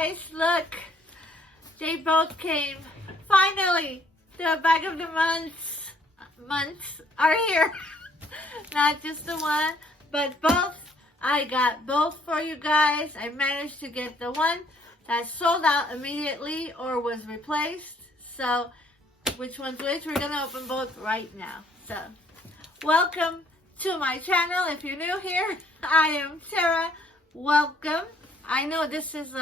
guys, look. They both came. Finally, the bag of the months are here. Not just the one, but both. I got both for you guys. I managed to get the one that sold out immediately or was replaced. So, which one's which? We're going to open both right now. So, welcome to my channel. If you're new here, I am Tera. Welcome. I know this is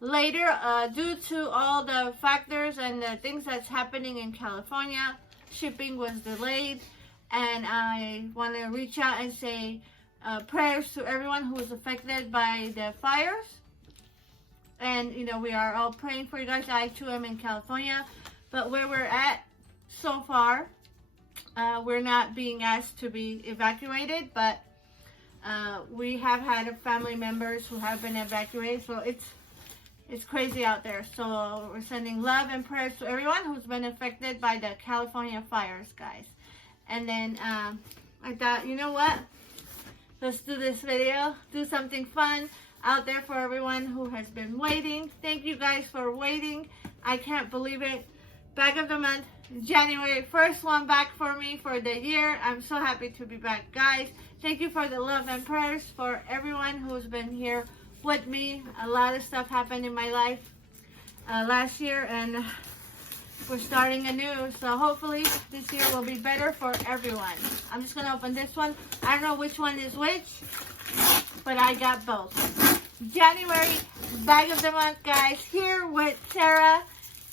later due to all the factors and the things that's happening in California. Shipping was delayed, and I want to reach out and say prayers to everyone who was affected by the fires. And you know, we are all praying for you guys. I too am in California, but where we're at so far, we're not being asked to be evacuated, but we have had family members who have been evacuated, so it's crazy out there. So we're sending love and prayers to everyone who's been affected by the California fires, guys. And then I thought, you know what? Let's do this video, do something fun out there for everyone who has been waiting. Thank you guys for waiting. I can't believe it. Bag of the month, January, first one back for me for the year. I'm so happy to be back, guys. Thank you for the love and prayers for everyone who's been here with me. A lot of stuff happened in my life last year, and we're starting anew. So hopefully this year will be better for everyone. I'm just gonna open this one. I don't know which one is which, but I got both. January bag of the month, guys, here with Tera.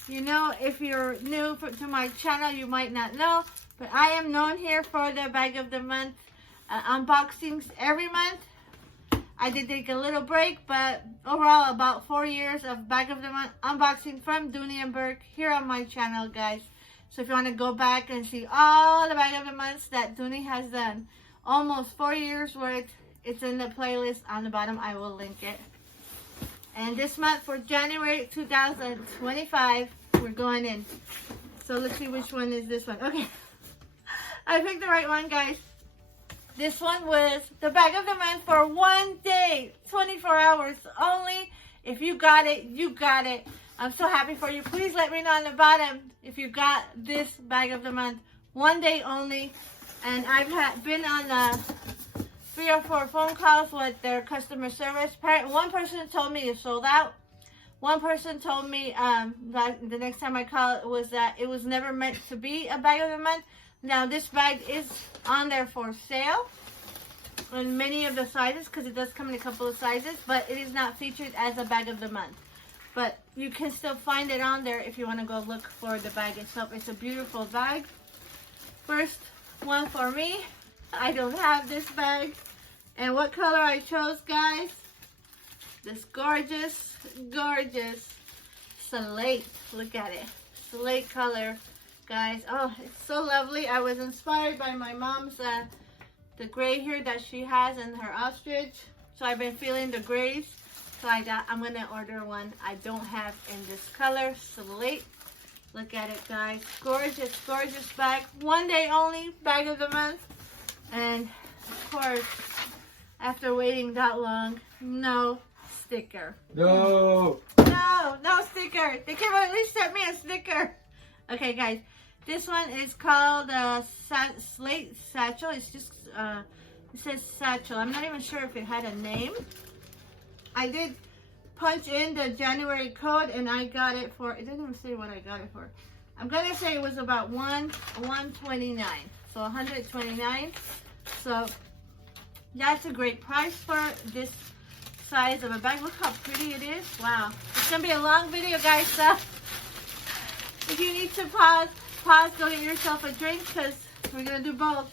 You know, if you're new to my channel, you might not know, but I am known here for the bag of the month unboxings every month. I did take a little break, but overall about 4 years of bag of the month unboxing from Dooney and Bourke here on my channel, guys. So if you want to go back and see all the bag of the months that Dooney has done, almost 4 years worth, it's in the playlist on the bottom. I will link it. And this month for January 2025, we're going in. So let's see which one is this one. Okay, I picked the right one, guys. This one was the bag of the month for 1 day, 24 hours only. If you got it, you got it. I'm so happy for you. Please let me know on the bottom if you got this bag of the month. 1 day only. And I've been on 3 or 4 phone calls with their customer service. One person told me it sold out. One person told me that the next time I called was that it was never meant to be a bag of the month. Now this bag is on there for sale in many of the sizes, because it does come in a couple of sizes, but it is not featured as a bag of the month. But you can still find it on there if you want to go look for the bag itself. It's a beautiful bag. First one for me. I don't have this bag. And what color I chose, guys? This gorgeous, gorgeous Slate. Look at it. Slate color, guys. Oh, it's so lovely. I was inspired by my mom's, the gray here that she has in her ostrich. So I've been feeling the grays. So I thought I'm going to order one I don't have in this color. Slate. Look at it, guys. Gorgeous, gorgeous bag. 1 day only, bag of the month. And of course, after waiting that long, no sticker. No. No sticker. They can at least send me a sticker. Okay, guys. This one is called Slate satchel. It's just, it says satchel. I'm not even sure if it had a name. I did punch in the January code, and I got it for, it doesn't even say what I got it for. I'm going to say it was about $129. So $129. So that's a great price for this size of a bag. Look how pretty it is. Wow. It's going to be a long video, guys. So if you need to pause, go get yourself a drink, because we're going to do both.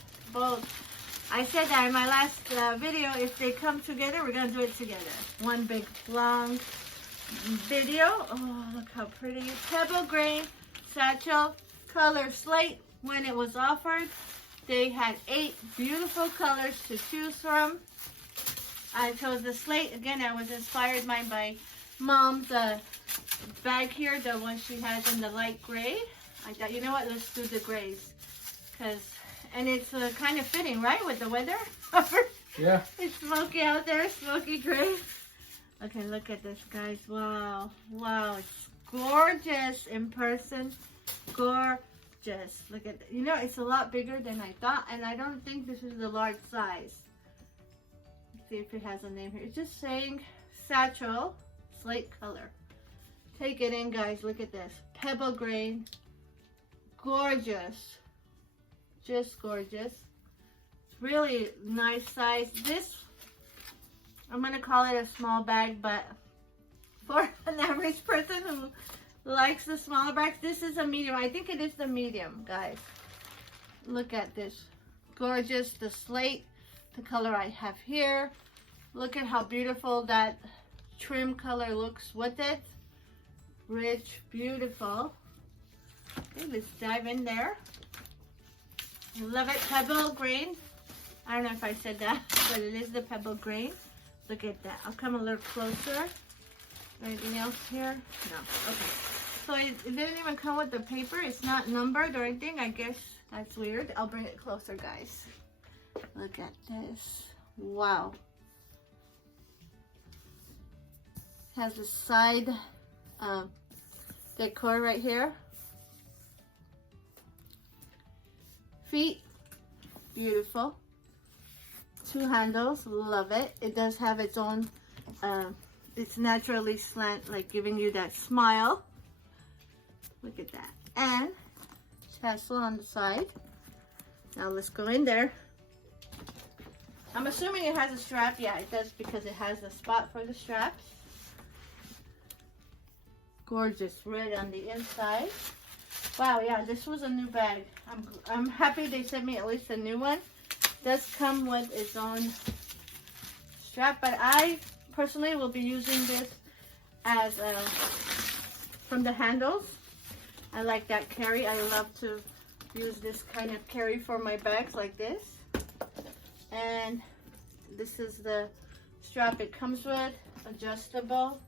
I said that in my last video. If they come together, we're going to do it together. One big, long video. Oh, look how pretty. Pebble grain satchel, color slate. When it was offered, they had 8 beautiful colors to choose from. I chose the slate. Again, I was inspired by my mom's bag here, the one she has in the light gray. I thought, you know what, let's do the grays. And it's kind of fitting, right, with the weather? Yeah. It's smoky out there, smoky gray. Okay, look at this, guys. Wow. Wow, it's gorgeous in person. Gorgeous. Look at that. You know, it's a lot bigger than I thought, and I don't think this is the large size. Let's see if it has a name here. It's just saying satchel, slate color. Take it in, guys. Look at this. Pebble grain. Gorgeous. Just gorgeous. Really nice size. This, I'm gonna call it a small bag, but for an average person who likes the smaller bags, this is a medium. I think it is the medium, guys. Look at this. Gorgeous. The slate, the color I have here. Look at how beautiful that trim color looks with it. Rich, beautiful. Okay, let's dive in there. I love it. Pebble grain. I don't know if I said that, but it is the pebble grain. Look at that. I'll come a little closer. Anything else here? No. Okay. So it didn't even come with the paper. It's not numbered or anything. I guess that's weird. I'll bring it closer, guys. Look at this. Wow. Has a side decor right here. Feet, beautiful. 2 handles, love it. It does have its own, it's naturally slant, like giving you that smile. Look at that. And tassel on the side. Now let's go in there. I'm assuming it has a strap. Yeah, it does, because it has a spot for the straps. Gorgeous red on the inside. Wow, yeah, this was a new bag. I'm happy they sent me at least a new one. It does come with its own strap, but I personally will be using this as from the handles. I like that carry. I love to use this kind of carry for my bags like this. And this is the strap it comes with, adjustable.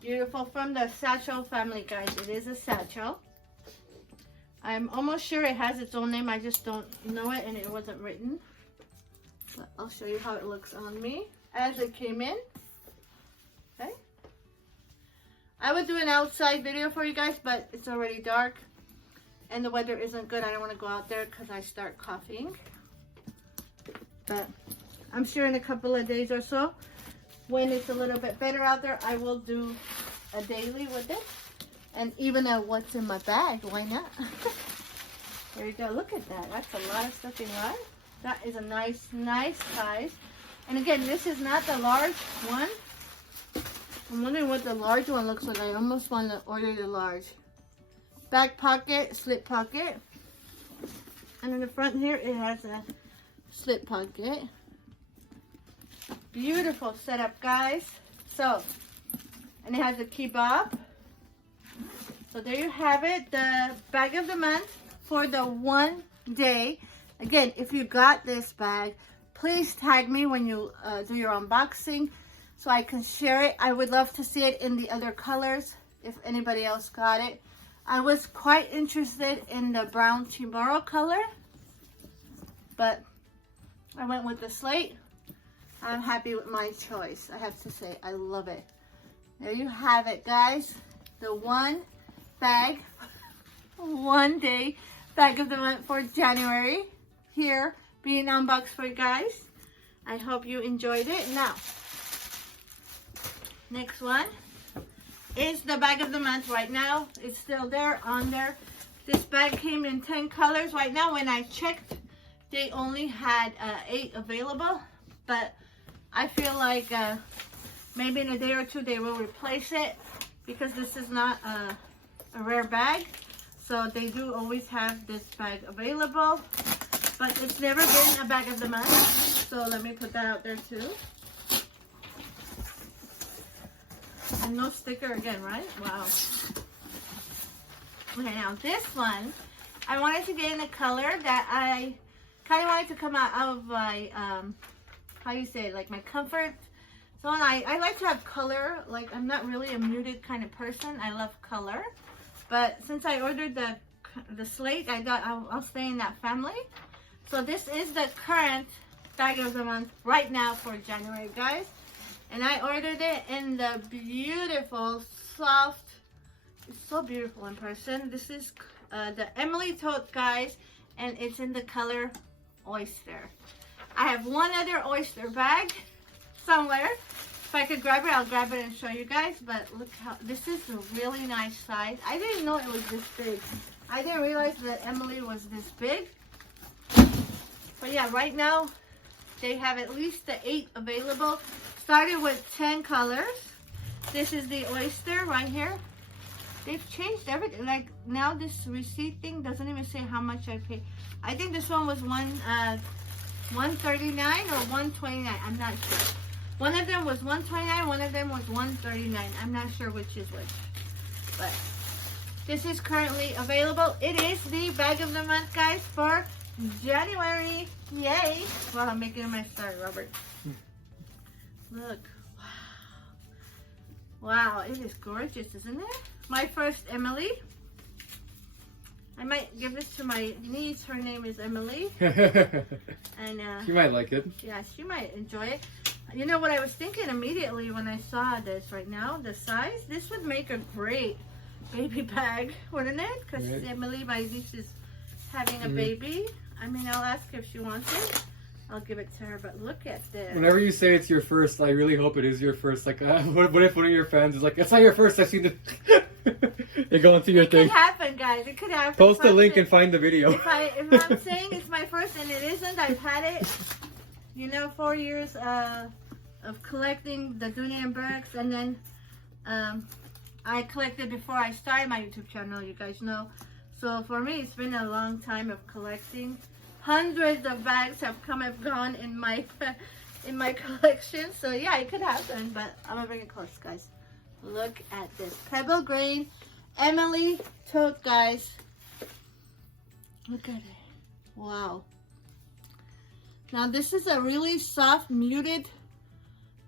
Beautiful, from the satchel family, guys. It is a satchel. I'm almost sure it has its own name. I just don't know it, and it wasn't written. But I'll show you how it looks on me as it came in. Okay. I would do an outside video for you guys, but it's already dark and the weather isn't good. I don't want to go out there because I start coughing. But I'm sure in a couple of days or so, when it's a little bit better out there, I will do a daily with it. And even what's in my bag, why not? There you go. Look at that. That's a lot of stuff in there. That is a nice, nice size. And again, this is not the large one. I'm wondering what the large one looks like. I almost want to order the large. Back pocket, slip pocket. And in the front here, it has a slip pocket. Beautiful setup, guys. So, and it has a key bob. So there you have it, the bag of the month for the 1 day. Again, if you got this bag, please tag me when you do your unboxing so I can share it. I would love to see it in the other colors if anybody else got it. I was quite interested in the brown Chimoro color, but I went with the slate. I'm happy with my choice. I have to say, I love it. There you have it, guys. The 1 bag, 1 day bag of the month for January here being unboxed for you guys. I hope you enjoyed it. Now, next one is the bag of the month. Right now, it's still there on there. This bag came in 10 colors. Right now, when I checked, they only had 8 available, but I feel like maybe in a day or two they will replace it because this is not a rare bag. So they do always have this bag available, but it's never been a bag of the month. So let me put that out there too. And no sticker again, right? Wow. Okay, now this one, I wanted to get in a color that I kind of wanted to come out of my, how you say it, like my comfort zone. I like to have color. Like, I'm not really a muted kind of person. I love color. But since I ordered the slate, I thought I'll stay in that family. So this is the current bag of the month right now for January, guys. And I ordered it in the beautiful, soft, it's so beautiful in person. This is the Emily Tote, guys, and it's in the color oyster. I have one other oyster bag somewhere. If I could grab it, I'll grab it and show you guys. But look how, this is a really nice size. I didn't know it was this big. I didn't realize that Emily was this big. But yeah, right now, they have at least the 8 available. Started with 10 colors. This is the oyster right here. They've changed everything. Like now this receipt thing doesn't even say how much I paid. I think this one was $139 or $129. I'm not sure. One of them was $129, one of them was $139. I'm not sure which is which. But this is currently available. It is the bag of the month, guys, for January. Yay! Well, I'm making my start, Robert. Look. Wow, it is gorgeous, isn't it? My first Emily. I might give this to my niece. Her name is Emily. And she might like it. Yeah, she might enjoy it. You know what I was thinking immediately when I saw this right now? The size? This would make a great baby bag, wouldn't it? Because right. Emily, my niece, is having a baby. I mean, I'll ask her if she wants it. I'll give it to her, but look at this. Whenever you say it's your first, I really hope it is your first. Like, what if one of your fans is like, it's not your first, I've seen it. They go into your thing. It could happen, guys. It could happen. Post the link and find the video. If I'm saying it's my first and it isn't, I've had it, 4 years of collecting the Dooney and Bourkes, and then I collected before I started my YouTube channel, you guys know. So for me, it's been a long time of collecting. Hundreds of bags have come and gone in my collection. So yeah, it could happen, but I'm gonna bring it close, guys. Look at this pebble grain Emily Tote, guys. Look at it. Wow. Now this is a really soft, muted,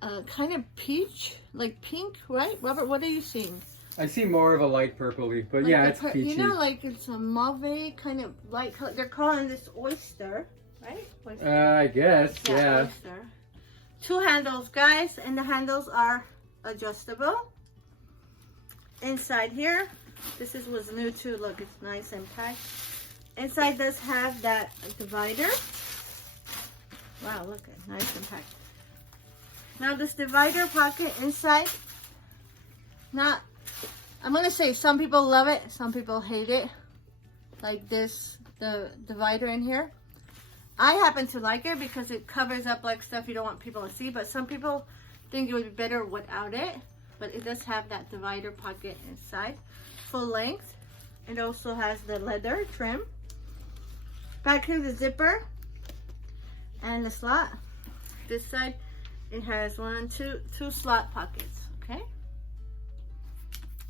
kind of peach, like pink, right? Robert, what are you seeing? I see more of a light purpley, but like yeah, it's peachy. You know, like it's a mauve kind of light color. They're calling this oyster, right? Oyster. I guess, yeah. Oyster. 2 handles, guys, and the handles are adjustable. Inside here, this was new too. Look, it's nice and packed. Inside does have that divider. Wow, look at nice and packed. Now this divider pocket inside, I'm gonna say some people love it, some people hate it. Like this, the divider in here. I happen to like it because it covers up like stuff you don't want people to see, but some people think it would be better without it. But it does have that divider pocket inside, full length. It also has the leather trim. Back here, the zipper and the slot. This side, it has two slot pockets. Okay.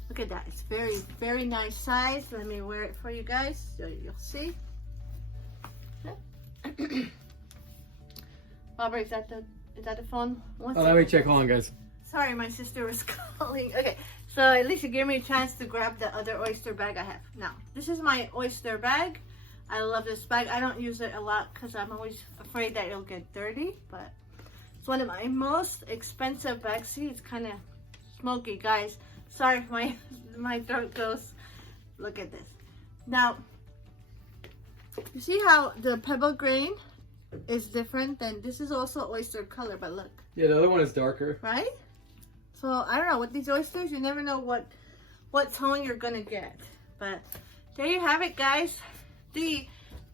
Look at that. It's very, very nice size. Let me wear it for you guys so you'll see. Robert, is that the phone? Let me check. Hold on, guys. Sorry, my sister was calling. Okay, so at least it gave me a chance to grab the other oyster bag I have. Now, this is my oyster bag. I love this bag. I don't use it a lot because I'm always afraid that it'll get dirty, but it's one of my most expensive bags. See, it's kind of smoky, guys. Sorry if my throat goes. Look at this. Now, you see how the pebble grain is different? Then this is also oyster color, but look. Yeah, the other one is darker. Right? So I don't know, with these oysters, you never know what tone you're gonna get. But there you have it, guys. The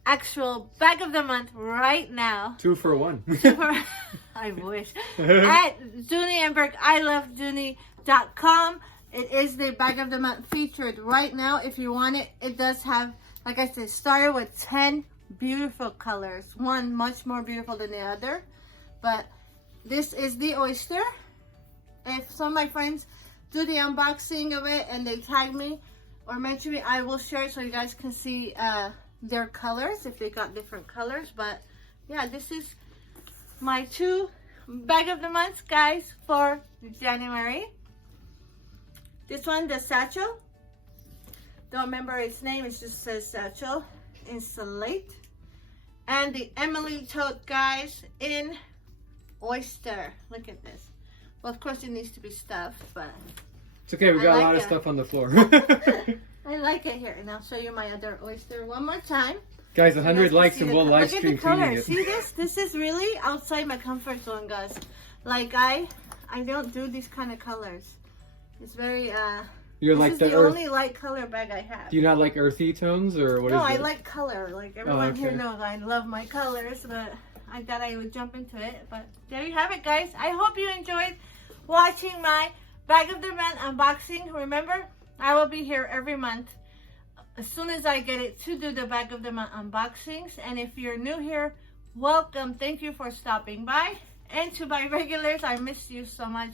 actual bag of the month right now. 2 for 1. I wish. At Dooney and Bourke, ilovedooney.com. It is the bag of the month featured right now. If you want it, it does have, like I said, started with 10 beautiful colors. One much more beautiful than the other. But this is the oyster. If some of my friends do the unboxing of it and they tag me or mention me, I will share it so you guys can see their colors, if they got different colors. But yeah, this is my 2 bag of the months, guys, for January. This one, the satchel. Don't remember its name, it just says satchel in Slate. And the Emily Tote, guys, in oyster. Look at this. Well, of course it needs to be stuffed, but It's okay, we got I a lot like of it. stuff on the floor. I like it here. And I'll show you my other oyster one more time. Guys, You 100 can likes see and the we'll live look at stream the color. cleaning it. See this? This is really outside my comfort zone, guys. Like I don't do these kind of colors. It's very You're this like is the the earth. only light color bag I have. Do you not like earthy tones or what is No, it? I like color. Like everyone here okay. knows I love my colors, but I thought I would jump into it. But there you have it, guys. I hope you enjoyed watching my Bag of the Month unboxing. Remember, I will be here every month as soon as I get it to do the Bag of the Month unboxings. And if you're new here, welcome. Thank you for stopping by. And to my regulars, I miss you so much.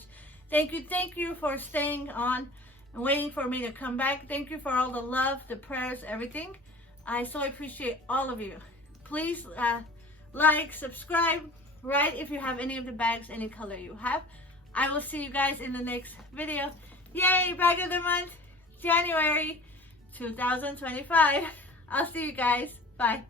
Thank you for staying on and waiting for me to come back. Thank you for all the love, the prayers, everything. I so appreciate all of you. Please like, subscribe, write if you have any of the bags, any color you have. I will see you guys in the next video. Yay, Bag of the Month, January 2025. I'll see you guys. Bye.